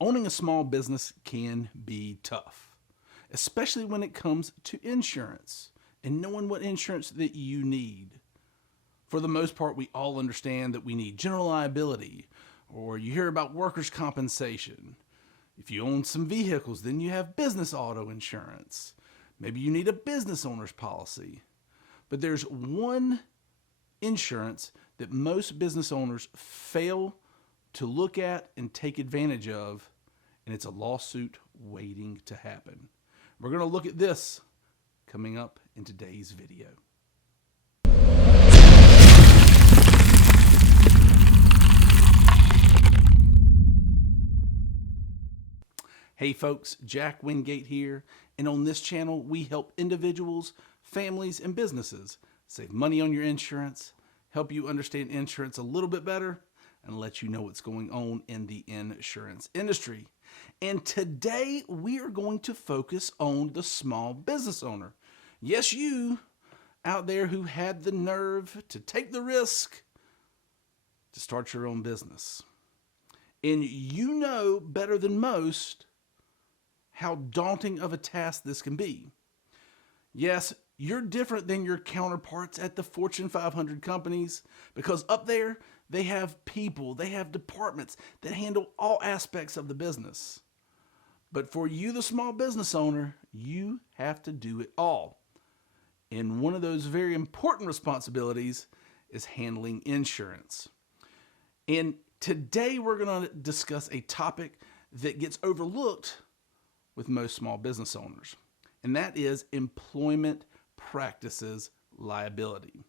Owning a small business can be tough, especially when it comes to insurance and knowing what insurance that you need. For the most part, we all understand that we need general liability, or you hear about workers' compensation. If you own some vehicles, then you have business auto insurance. Maybe you need a business owner's policy. But there's one insurance that most business owners fail to look at and take advantage of, and it's a lawsuit waiting to happen. We're going to look at this coming up in today's video. Hey folks, Jack Wingate here, and on this channel we help individuals, families, and businesses save money on your insurance, help you understand insurance a little bit better, and let you know what's going on in the insurance industry. And today we are going to focus on the small business owner. Yes, you out there who had the nerve to take the risk to start your own business. And you know better than most how daunting of a task this can be. Yes, you're different than your counterparts at the Fortune 500 companies, because up there they have people, they have departments that handle all aspects of the business. But for you, the small business owner, you have to do it all. And one of those very important responsibilities is handling insurance. And today we're going to discuss a topic that gets overlooked with most small business owners, and that is employment practices liability.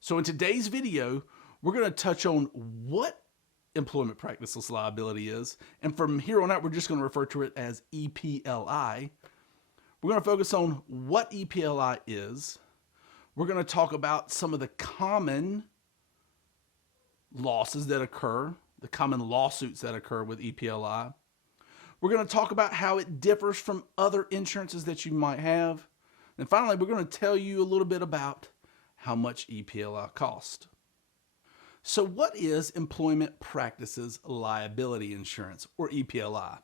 So in today's video, we're going to touch on what employment practices liability is, and from here on out, we're just going to refer to it as EPLI. We're going to focus on what EPLI is. We're going to talk about some of the common losses that occur, the common lawsuits that occur with EPLI. We're going to talk about how it differs from other insurances that you might have. And finally, we're going to tell you a little bit about how much EPLI costs. So what is Employment Practices Liability Insurance, or EPLI?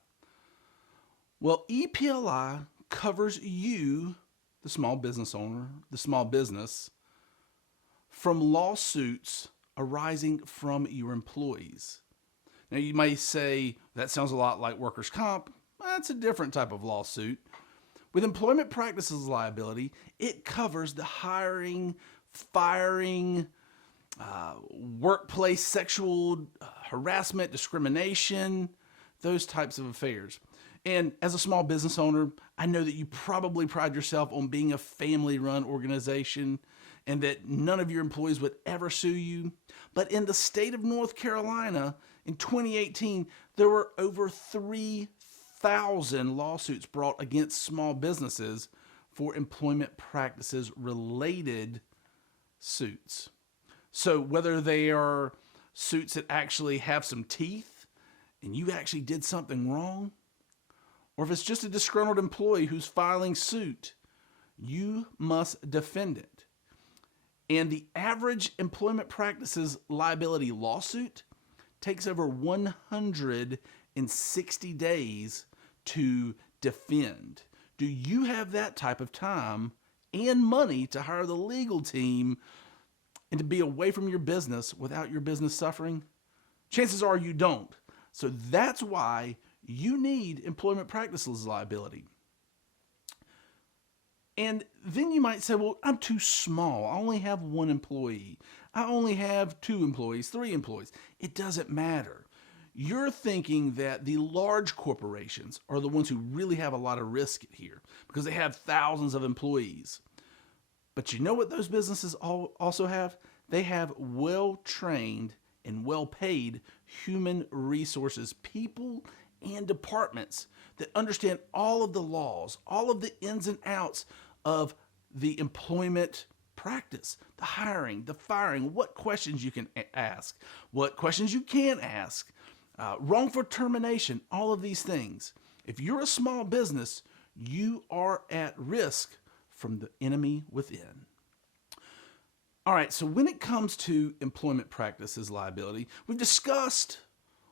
Well, EPLI covers you, the small business owner, the small business, from lawsuits arising from your employees. Now you may say, that sounds a lot like workers' comp. That's a different type of lawsuit. With employment practices liability, it covers the hiring, firing, workplace sexual harassment, discrimination, those types of affairs. And as a small business owner, I know that you probably pride yourself on being a family-run organization and that none of your employees would ever sue you. But in the state of North Carolina, in 2018, there were over 3,000 lawsuits brought against small businesses for employment practices related suits. So whether they are suits that actually have some teeth and you actually did something wrong, or if it's just a disgruntled employee who's filing suit, you must defend it. And the average employment practices liability lawsuit takes over 160 days to defend. Do you have that type of time and money to hire the legal team and to be away from your business without your business suffering? Chances are you don't. So that's why you need employment practices liability. And then you might say, well, I'm too small. I only have one employee. I only have 2 employees, 3 employees. It doesn't matter. You're thinking that the large corporations are the ones who really have a lot of risk here because they have thousands of employees. But you know what those businesses also have? They have well-trained and well-paid human resources people and departments that understand all of the laws, all of the ins and outs of the employment practice, the hiring, the firing, what questions you can ask, what questions you can't ask, wrongful termination, all of these things. If you're a small business, you are at risk from the enemy within. All right, so when it comes to employment practices liability, we've discussed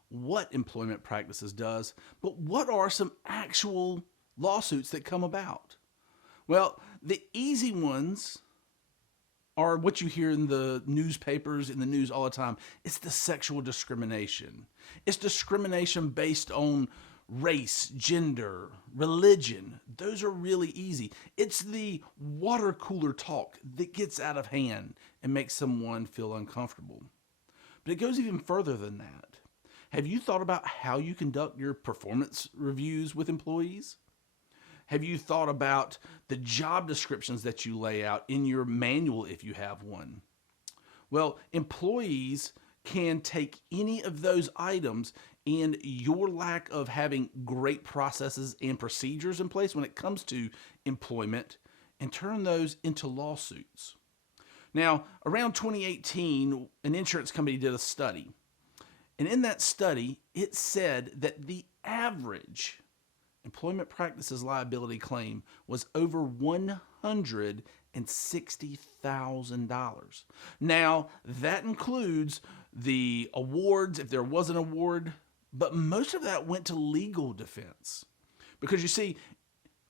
what employment practices does, but what are some actual lawsuits that come about? Well, the easy ones are what you hear in the newspapers, in the news all the time. It's the sexual discrimination. It's discrimination based on race, gender, religion. Those are really easy. It's the water cooler talk that gets out of hand and makes someone feel uncomfortable. But it goes even further than that. Have you thought about how you conduct your performance reviews with employees? Have you thought about the job descriptions that you lay out in your manual if you have one? Well, employees can take any of those items and your lack of having great processes and procedures in place when it comes to employment and turn those into lawsuits. Now, around 2018, an insurance company did a study. And in that study, it said that the average employment practices liability claim was over $160,000. Now, that includes the awards, if there was an award, but most of that went to legal defense. Because you see,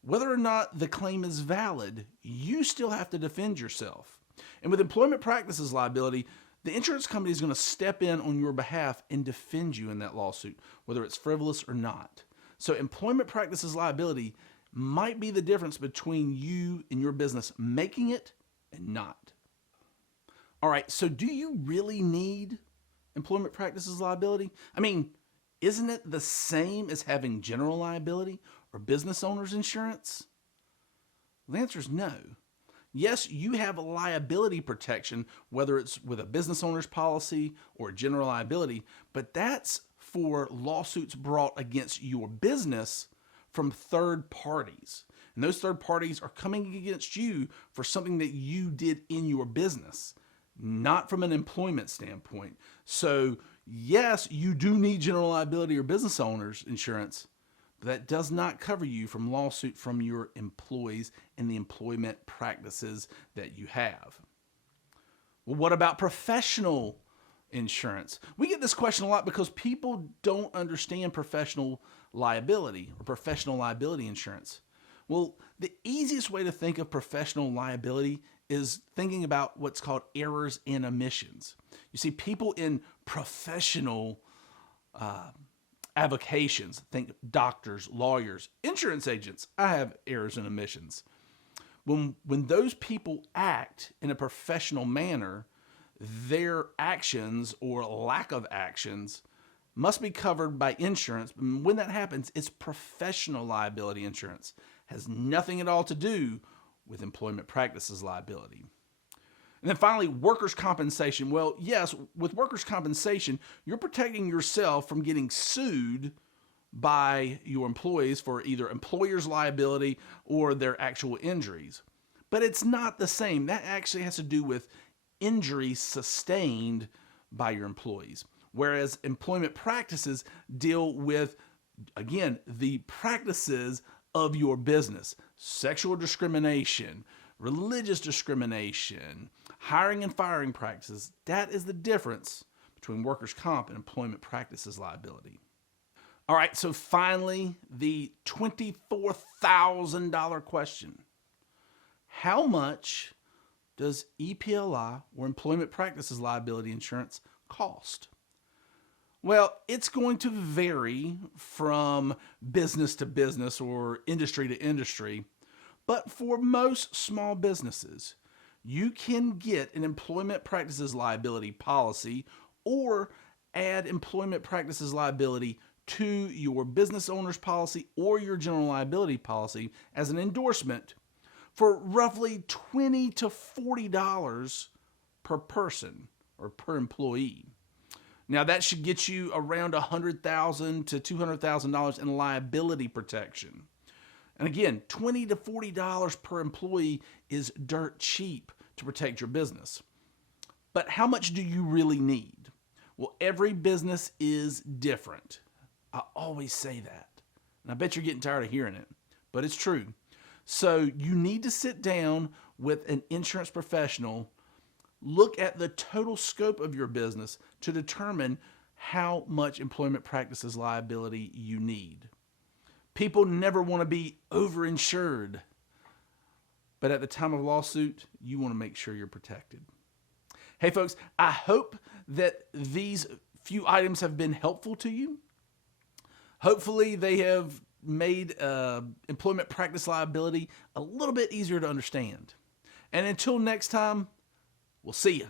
whether or not the claim is valid, you still have to defend yourself. And with employment practices liability, the insurance company is going to step in on your behalf and defend you in that lawsuit, whether it's frivolous or not. So employment practices liability might be the difference between you and your business making it and not. All right, so do you really need employment practices liability? I mean, isn't it the same as having general liability or business owner's insurance? The answer is no. Yes, you have a liability protection, whether it's with a business owner's policy or general liability, but that's for lawsuits brought against your business from third parties. And those third parties are coming against you for something that you did in your business, not from an employment standpoint. So yes, you do need general liability or business owner's insurance, but that does not cover you from lawsuit from your employees and the employment practices that you have. Well, what about professional insurance? We get this question a lot because people don't understand professional liability or professional liability insurance. Well, the easiest way to think of professional liability is thinking about what's called errors and omissions. You see, people in professional avocations, think doctors, lawyers, insurance agents, I have errors and omissions. When those people act in a professional manner, their actions or lack of actions must be covered by insurance. And when that happens, it's professional liability insurance. It has nothing at all to do with employment practices liability. And then finally, workers' compensation. Well, yes, with workers' compensation, you're protecting yourself from getting sued by your employees for either employer's liability or their actual injuries. But it's not the same. That actually has to do with injuries sustained by your employees. Whereas employment practices deal with, again, the practices of your business. Sexual discrimination, religious discrimination, hiring and firing practices. That is the difference between workers' comp and employment practices liability. All right, so finally, the $24,000 question. How much does EPLI or employment practices liability insurance cost? Well, it's going to vary from business to business or industry to industry, but for most small businesses, you can get an employment practices liability policy or add employment practices liability to your business owner's policy or your general liability policy as an endorsement for roughly $20 to $40 per person or per employee. Now that should get you around $100,000 to $200,000 in liability protection. And again, $20 to $40 per employee is dirt cheap to protect your business. But how much do you really need? Well, every business is different. I always say that. And I bet you're getting tired of hearing it, but it's true. So you need to sit down with an insurance professional, look at the total scope of your business to determine how much employment practices liability you need. People never want to be overinsured, but at the time of lawsuit, you want to make sure you're protected. Hey folks, I hope that these few items have been helpful to you. Hopefully they have made employment practice liability a little bit easier to understand. And until next time, we'll see you.